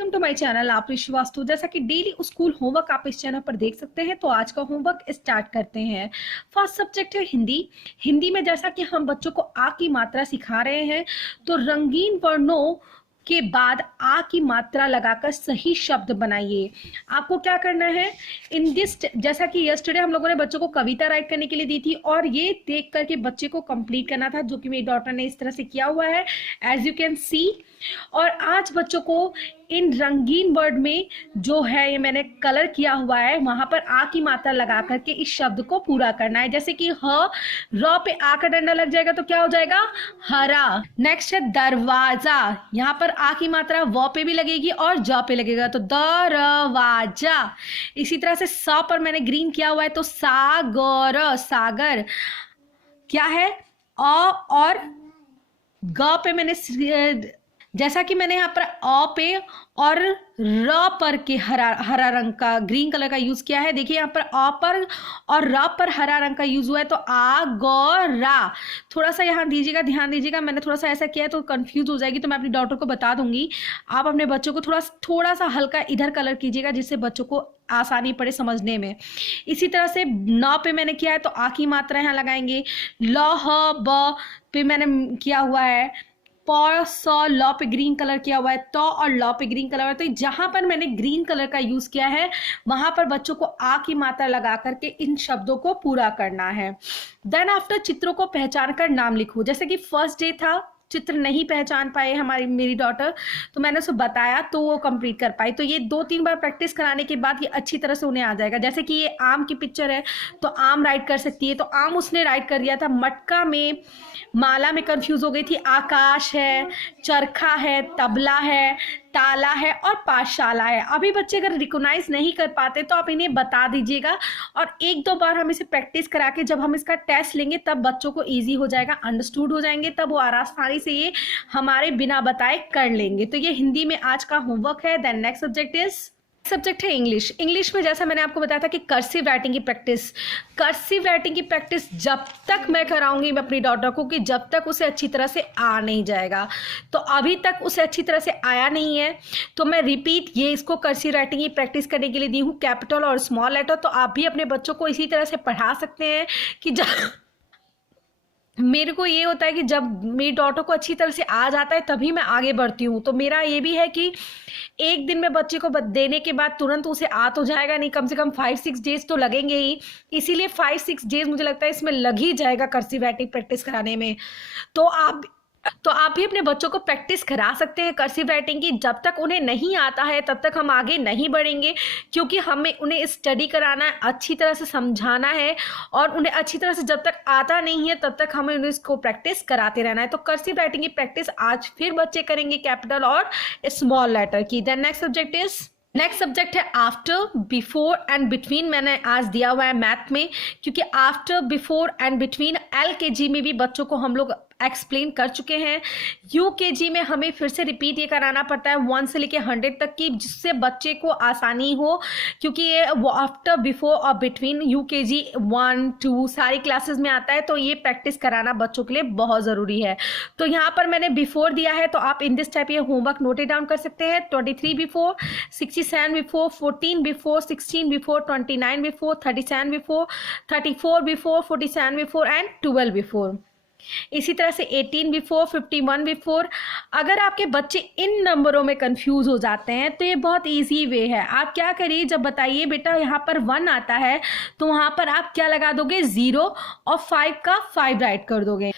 Welcome to my channel आप श्रीवास्तु। जैसा कि डेली स्कूल होमवर्क आप इस चैनल पर देख सकते हैं, तो आज का होमवर्क स्टार्ट करते हैं। फर्स्ट सब्जेक्ट है हिंदी। हिंदी में जैसा कि हम बच्चों को आ की मात्रा सिखा रहे हैं, तो रंगीन वर्णों के बाद आ की मात्रा लगाकर सही शब्द बनाइए। आपको क्या करना है इन दिस, जैसा कि यस्टरडे हम लोगों ने बच्चों को कविता राइट करने के लिए दी थी और ये देख करके बच्चे को कंप्लीट करना था, जो कि मेरी डॉटर ने इस तरह से किया हुआ है एज यू कैन सी। और आज बच्चों को इन रंगीन वर्ड में जो है ये मैंने कलर किया हुआ है, वहां पर आ की मात्रा लगा करके इस शब्द को पूरा करना है। जैसे कि ह र पे आ का डंडा लग जाएगा तो क्या हो जाएगा, हरा। नेक्स्ट है दरवाजा, यहाँ पर आ की मात्रा व पे भी लगेगी और ज पे लगेगा, तो दरवाजा। इसी तरह से स पर मैंने ग्रीन किया हुआ है, तो सागर, सागर। क्या है अ और ग पे मैंने, जैसा कि मैंने यहाँ पर अ पे और र पर के हरा रंग का ग्रीन कलर का यूज किया है। देखिए यहाँ पर अ पर और र पर हरा रंग का यूज हुआ है, तो आ ग रा। थोड़ा सा यहाँ दीजिएगा, ध्यान दीजिएगा, मैंने थोड़ा सा ऐसा किया है तो कंफ्यूज हो जाएगी, तो मैं अपनी डॉटर को बता दूंगी। आप अपने बच्चों को थोड़ा सा हल्का इधर कलर कीजिएगा, जिससे बच्चों को आसानी पड़े समझने में। इसी तरह से न पे मैंने किया है, तो आ की मात्रा यहाँ लगाएंगे। ल ह ब पे मैंने किया हुआ है, प स ल पे ग्रीन कलर किया हुआ है, त और ल पे ग्रीन कलर है। तो जहां पर मैंने ग्रीन कलर का यूज किया है वहां पर बच्चों को आ की मात्रा लगा करके इन शब्दों को पूरा करना है। देन आफ्टर चित्रों को पहचान कर नाम लिखो। जैसे कि फर्स्ट डे था, चित्र नहीं पहचान पाए मेरी डॉटर, तो मैंने उसे बताया तो वो कंप्लीट कर पाई। तो ये 2-3 बार प्रैक्टिस कराने के बाद ये अच्छी तरह से उन्हें आ जाएगा। जैसे कि ये आम की पिक्चर है, तो आम राइट कर सकती है, तो आम उसने राइट कर दिया था। मटका में, माला में कंफ्यूज हो गई थी। आकाश है, चरखा है, तबला है, ताला है और पाठशाला है। अभी बच्चे अगर रिकॉग्नाइज नहीं कर पाते तो आप इन्हें बता दीजिएगा, और 1-2 बार हम इसे प्रैक्टिस करा के जब हम इसका टेस्ट लेंगे तब बच्चों को इजी हो जाएगा, अंडरस्टूड हो जाएंगे, तब वो आसानी से ये हमारे बिना बताए कर लेंगे। तो ये हिंदी में आज का होमवर्क है। देन नेक्स्ट सब्जेक्ट है इंग्लिश। इंग्लिश में जैसा मैंने आपको बताया था कि कर्सिव राइटिंग की प्रैक्टिस जब तक मैं कराऊंगी मैं अपनी डॉटर को, कि जब तक उसे अच्छी तरह से आ नहीं जाएगा। तो अभी तक उसे अच्छी तरह से आया नहीं है, तो मैं रिपीट ये इसको कर्सिव राइटिंग की प्रैक्टिस करने के लिए दी हूँ, कैपिटल और स्मॉल लेटर। तो आप भी अपने बच्चों को इसी तरह से पढ़ा सकते हैं कि जब मेरे को ये होता है कि जब मेरी डॉटर को अच्छी तरह से आ जाता है तभी मैं आगे बढ़ती हूँ। तो मेरा ये भी है कि एक दिन में बच्चे को देने के बाद तुरंत उसे आ तो जाएगा नहीं, कम से कम 5-6 डेज तो लगेंगे ही। इसीलिए 5-6 डेज मुझे लगता है इसमें लग ही जाएगा कर्सिव राइटिंग प्रैक्टिस कराने में। तो आप भी अपने बच्चों को प्रैक्टिस करा सकते हैं कर्सिव राइटिंग की। जब तक उन्हें नहीं आता है तब तक हम आगे नहीं बढ़ेंगे, क्योंकि हमें उन्हें स्टडी कराना है, अच्छी तरह से समझाना है, और उन्हें अच्छी तरह से जब तक आता नहीं है तब तक हमें उन्हें इसको प्रैक्टिस कराते रहना है। तो कर्सिव राइटिंग की प्रैक्टिस आज फिर बच्चे करेंगे कैपिटल और स्मॉल लेटर की। देन नेक्स्ट सब्जेक्ट है आफ्टर, बिफोर एंड बिटवीन। मैंने आज दिया हुआ है मैथ में, क्योंकि after, before and between LKG में भी बच्चों को हम लोग एक्सप्लेन कर चुके हैं। UKG में हमें फिर से रिपीट ये कराना पड़ता है 1 से लेके 100 तक की, जिससे बच्चे को आसानी हो, क्योंकि ये आफ्टर, बिफोर और बिटवीन UKG 1-2 सारी क्लासेस में आता है। तो ये प्रैक्टिस कराना बच्चों के लिए बहुत ज़रूरी है। तो यहाँ पर मैंने बिफोर दिया है, तो आप इन दिस टाइप ये होमवर्क नोट डाउन कर सकते हैं। 23 before, 67 before, 14 before, 16 before, 29 before, 37 before, 34 before, 47 before and 12 before. इसी तरह से 18 बिफोर, 51 बिफोर। अगर आपके बच्चे इन नंबरों में कंफ्यूज हो जाते हैं तो ये बहुत इजी वे है। आप क्या करिए, जब बताइए बेटा यहाँ पर 1 आता है तो वहाँ पर आप क्या लगा दोगे, 0, और 5 का 5 राइट कर दोगे।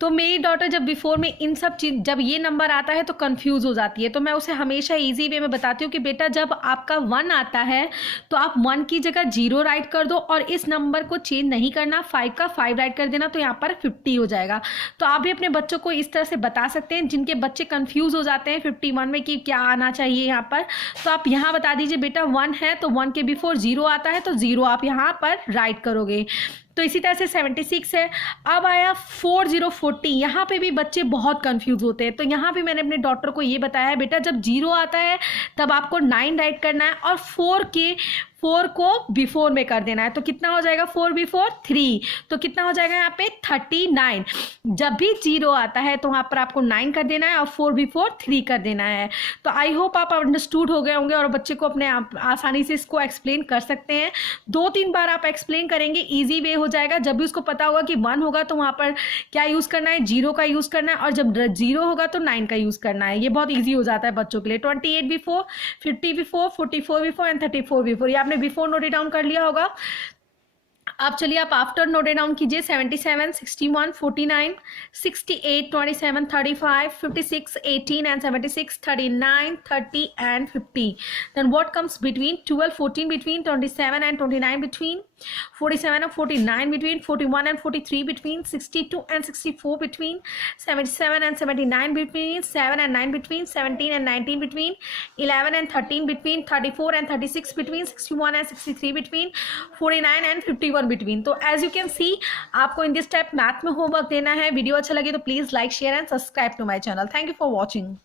तो मेरी डॉटर जब बिफोर में इन सब चीज, जब ये नंबर आता है तो कंफ्यूज हो जाती है, तो मैं उसे हमेशा इजी वे में बताती हूँ कि बेटा जब आपका 1 आता है तो आप 1 की जगह 0 राइट कर दो, और इस नंबर को चेंज नहीं करना, 5 का 5 राइट कर देना, तो यहाँ पर 50 हो जाएगा। तो आप भी अपने बच्चों को इस तरह से बता सकते हैं। जिनके बच्चे कंफ्यूज हो जाते हैं 51 में कि क्या आना चाहिए यहाँ पर, तो आप यहाँ बता दीजिए बेटा 1 है तो 1 के बिफोर 0 आता है, तो 0 आप यहाँ पर राइट करोगे। तो इसी तरह से 76 है। अब आया 4040, यहाँ पे भी बच्चे बहुत कंफ्यूज होते हैं। तो यहाँ पे मैंने अपने डॉटर को ये बताया है, बेटा जब 0 आता है तब आपको 9 राइट करना है, और 4 को बिफोर में कर देना है, तो कितना हो जाएगा 4 बिफोर 3, तो कितना हो जाएगा यहाँ पे 39। जब भी 0 आता है तो वहाँ पर आपको 9 कर देना है और 4 बिफोर 3 कर देना है। तो आई होप आप अंडरस्टूड हो गए होंगे और बच्चे को अपने आप आसानी से इसको एक्सप्लेन कर सकते हैं। 2-3 बार आप एक्सप्लेन करेंगे, ईजी वे हो जाएगा। जब भी उसको पता होगा कि 1 होगा तो वहाँ पर क्या यूज़ करना है, 0 का यूज़ करना है, और जब 0 होगा तो 9 का यूज़ करना है। ये बहुत ईजी हो जाता है बच्चों के लिए। 28 before, 50 before, 44 before and 34 before, ये आपने बिफोर नोट डाउन कर लिया होगा। अब चलिए आप आफ्टर नोट डाउन कीजिए। 77, 61, 49, 68, 27, 35, 56, 18 and 76, 39, 30 and 50. Then what comes between 12, 14 between, 27 and 29 between, 47 and 49 between, 41 and 43 between, 62 and 64 between, 77 and 79 between, 7 and 9 between, 17 and 19 between, 11 and 13 between, 34 and 36 between, 61 and 63 between, 49 and 51 between. तो as you can see आपको in this type math में homework देना है। Video अच्छा लगे तो please like, share and subscribe to my channel. Thank you for watching.